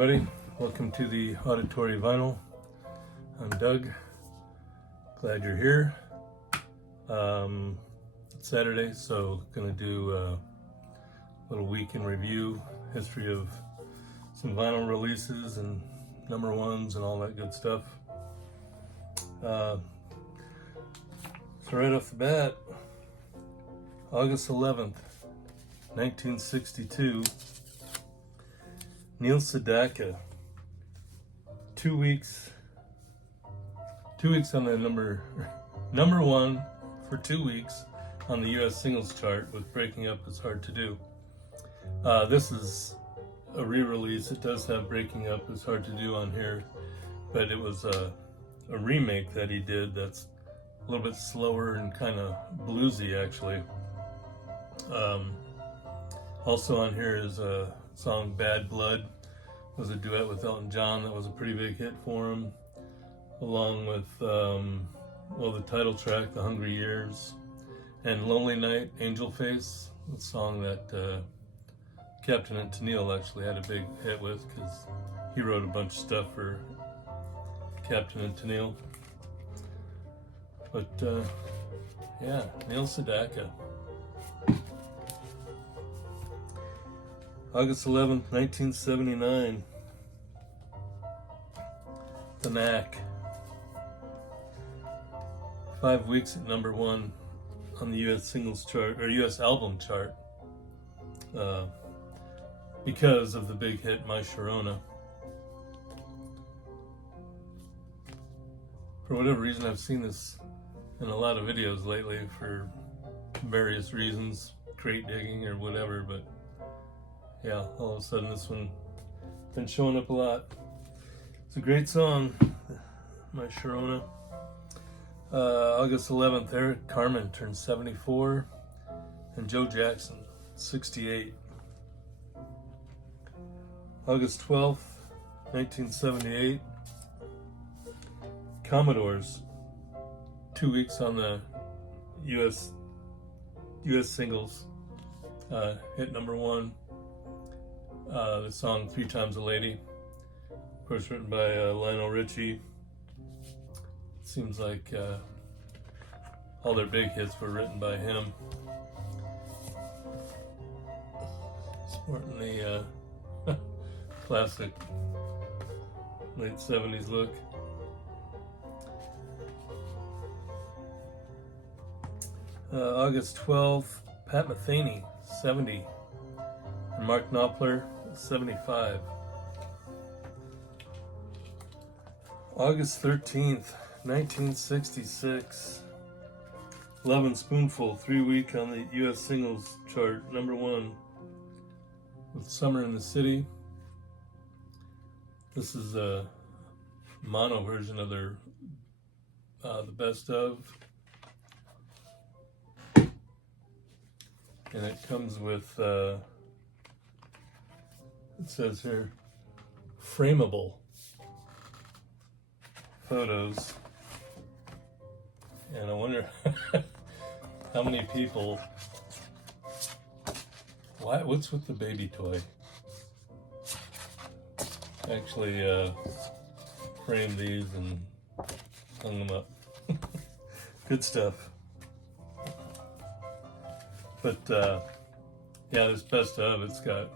everybody, welcome to the Auditory Vinyl. I'm Doug, glad you're here. It's Saturday, so gonna do a little week in review, history of some vinyl releases and number ones and all that good stuff. So right off the bat, August 11th, 1962, Neil Sedaka, 2 weeks on the number one for 2 weeks on the US singles chart with Breaking Up Is Hard to Do. This is a re-release. It does have Breaking Up Is Hard to Do on here, but it was a remake that he did that's a little bit slower and kind of bluesy actually. Also on here is a song Bad Blood. It was a duet with Elton John that was a pretty big hit for him, along with the title track The Hungry Years and Lonely Night, Angel Face, a song that Captain and Tennille actually had a big hit with because he wrote a bunch of stuff for Captain and Tennille. But yeah, Neil Sedaka. August 11th, 1979. The Knack. 5 weeks at number one on the US singles chart, or US album chart, because of the big hit My Sharona. For whatever reason, I've seen this in a lot of videos lately for various reasons, crate digging or whatever, but yeah, all of a sudden this one been showing up a lot. It's a great song, My Sharona. August 11th, Eric Carmen turned 74, and Joe Jackson, 68. August 12th, 1978, Commodores, 2 weeks on the US singles, hit number one. The song Three Times a Lady, of course written by Lionel Richie. Seems like all their big hits were written by him. Sporting the classic late 70s look. August 12th, Pat Metheny, 70. And Mark Knopfler, 75. August 13th, 1966. Lovin' Spoonful, 3 week on the US singles chart, number one with Summer in the City. This is a mono version of their the best of. And it comes with it says here, frameable photos. And I wonder how many people, what's with the baby toy? Actually framed these and hung them up. Good stuff. But yeah, this best of, it's got,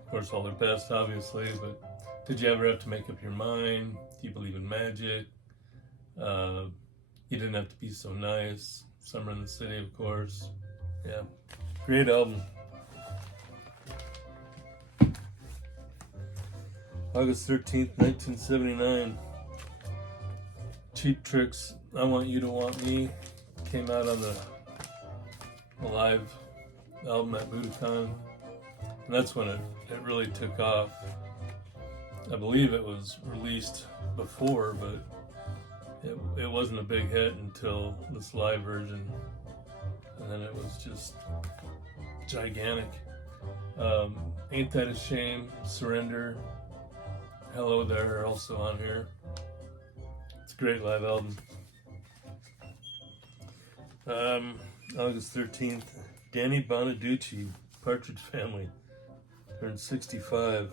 of course, all their best, obviously, but Did You Ever Have to Make Up Your Mind? Do You Believe in Magic? You Didn't Have to Be So Nice. Summer in the City, of course. Yeah, great album. August 13th, 1979. Cheap Trick's I Want You to Want Me came out on the live album at Budokan. And that's when it really took off. I believe it was released before, but it wasn't a big hit until this live version. And then it was just gigantic. Ain't That a Shame, Surrender, Hello There are also on here. It's a great live album. August 13th, Danny Bonaducci, Partridge Family, turned 65.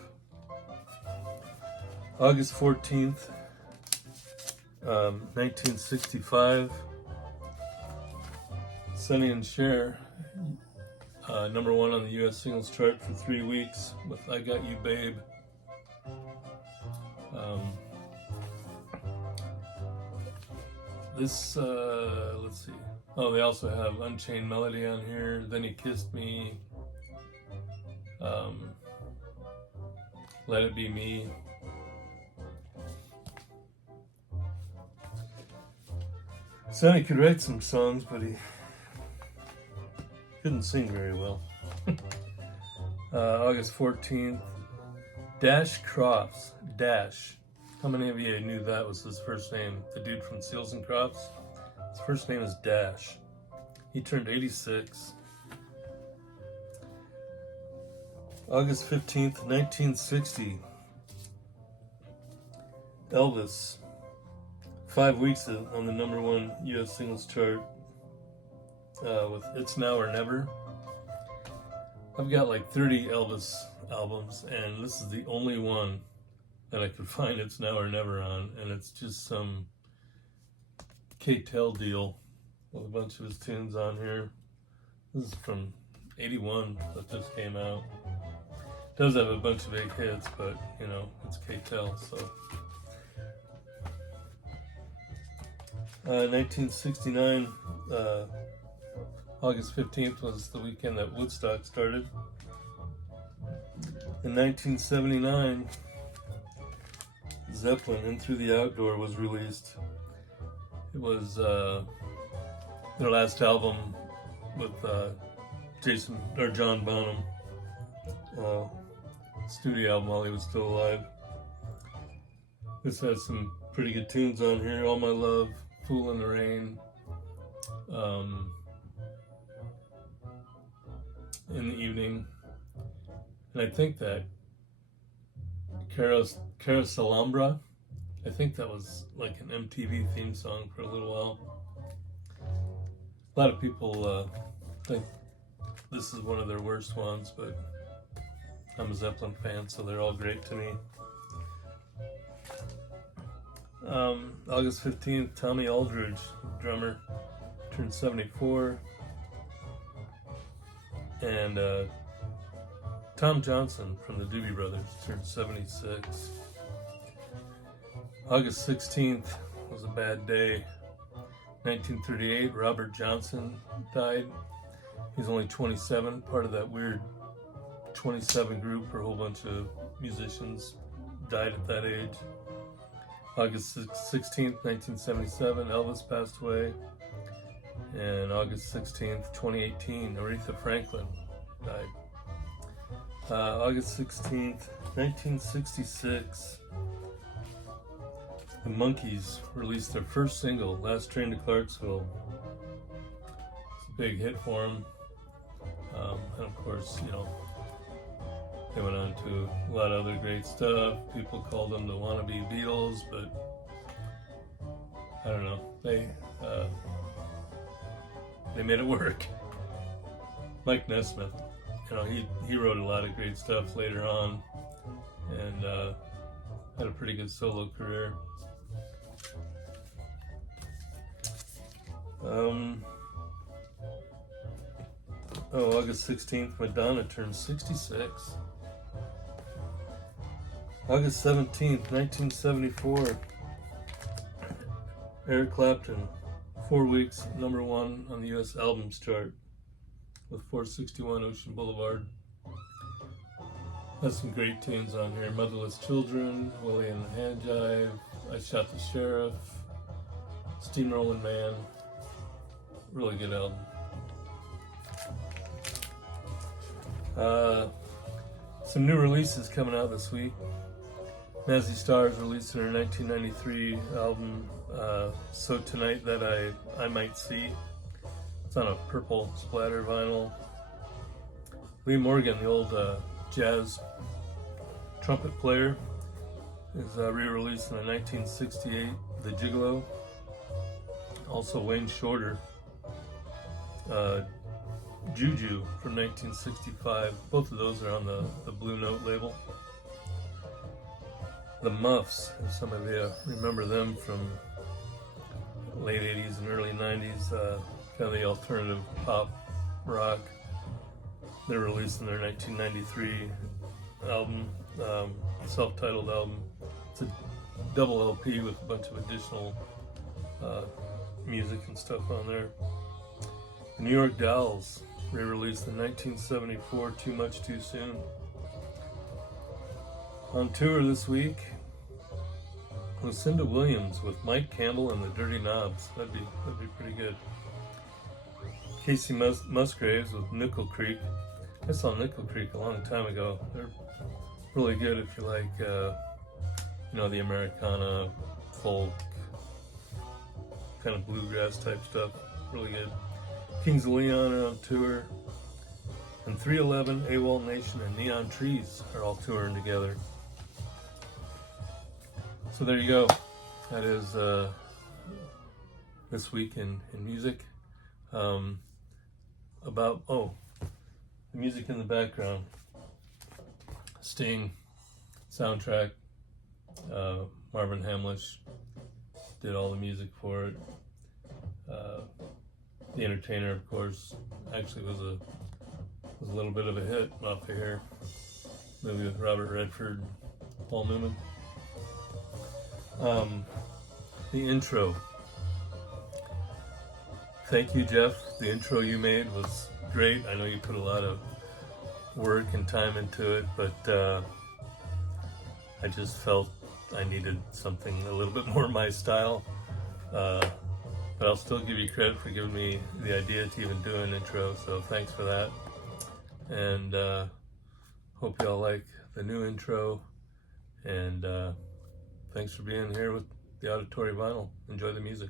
August 14th, 1965. Sonny and Cher, number one on the U.S. singles chart for 3 weeks with I Got You Babe. Let's see. Oh, they also have Unchained Melody on here. Then He Kissed Me. Let It Be Me. Sonny could write some songs, but he couldn't sing very well. August 14th, Dash Crofts. Dash. How many of you knew that was his first name? The dude from Seals and Crofts? His first name is Dash. He turned 86. August 15th, 1960. Elvis. 5 weeks on the number one U.S. singles chart with It's Now or Never. I've got like 30 Elvis albums, and this is the only one that I could find It's Now or Never on, and it's just some K-Tel deal with a bunch of his tunes on here. This is from 81 that just came out. It does have a bunch of big hits, but you know, it's K-Tel, so. 1969, August 15th was the weekend that Woodstock started. In 1979, Zeppelin In Through the Outdoor was released. It was their last album with John Bonham, studio album while he was still alive. This has some pretty good tunes on here. All My Love, Fool in the Rain, In the Evening, and I think that Carouselambra, I think that was like an MTV theme song for a little while. A lot of people think this is one of their worst ones, but I'm a Zeppelin fan, so they're all great to me. August 15th, Tommy Aldridge, drummer, turned 74. And Tom Johnson from the Doobie Brothers turned 76. August 16th was a bad day. 1938, Robert Johnson died. He's only 27, part of that weird 27 group where a whole bunch of musicians died at that age. August 16th, 1977, Elvis passed away. And August 16th, 2018, Aretha Franklin died. August 16th, 1966, the Monkees released their first single, Last Train to Clarksville. It's a big hit for them. And of course, you know, they went on to a lot of other great stuff. People called them the wannabe Beatles, but I don't know. They made it work. Mike Nesmith, you know, he wrote a lot of great stuff later on, and had a pretty good solo career. August 16th, Madonna turned 66. August 17th, 1974, Eric Clapton, 4 weeks, number one on the U.S. albums chart with 461 Ocean Boulevard. Has some great tunes on here. Motherless Children, Willie and the Hand Jive, I Shot the Sheriff, Steamrollin' Man. Really good album. Some new releases coming out this week. Mazzy Stars released her 1993 album, So Tonight That I Might See. It's on a purple splatter vinyl. Lee Morgan, the old jazz trumpet player, is re-released in the 1968 The Gigolo. Also Wayne Shorter, Juju from 1965. Both of those are on the Blue Note label. The Muffs, if some of you remember them from late 80s and early 90s, kind of the alternative pop rock. They're releasing their 1993 album, self-titled album. It's a double LP with a bunch of additional music and stuff on there. The New York Dolls re-released in 1974, Too Much Too Soon. On tour this week, Lucinda Williams with Mike Campbell and the Dirty Knobs. That'd be pretty good. Casey Musgraves with Nickel Creek. I saw Nickel Creek a long time ago. They're really good if you like, the Americana, folk, kind of bluegrass type stuff. Really good. Kings of Leon are on tour. And 311, AWOL Nation, and Neon Trees are all touring together. So there you go. That is this week in music. The music in the background. Sting soundtrack. Marvin Hamlish did all the music for it. The Entertainer, of course, actually was a little bit of a hit off of here. Movie with Robert Redford, Paul Newman. The intro. Thank you, Jeff. The intro you made was great. I know you put a lot of work and time into it, but I just felt I needed something a little bit more my style. But I'll still give you credit for giving me the idea to even do an intro, so thanks for that. And hope y'all like the new intro, and thanks for being here with the Auditory Vinyl. Enjoy the music.